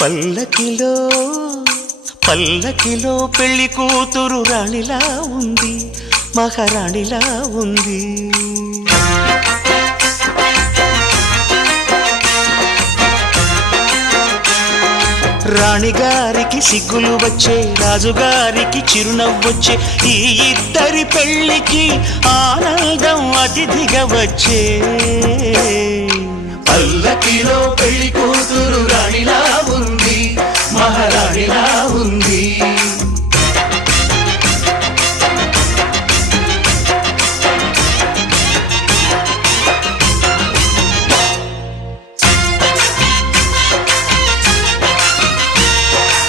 పల్లకిలో పల్లకిలో పెళ్లి కూతురు రాణిలా ఉంది, మహారాణిలా ఉంది. రాణిగారికి సిగ్గులు వచ్చే, రాజుగారికి చిరునవ్వొచ్చే, ఈ ఇద్దరి పెళ్లికి ఆనందం అతిథిగా వచ్చే. పల్లకిలో పెళ్లి కూతురు రాణిలా ఉంది.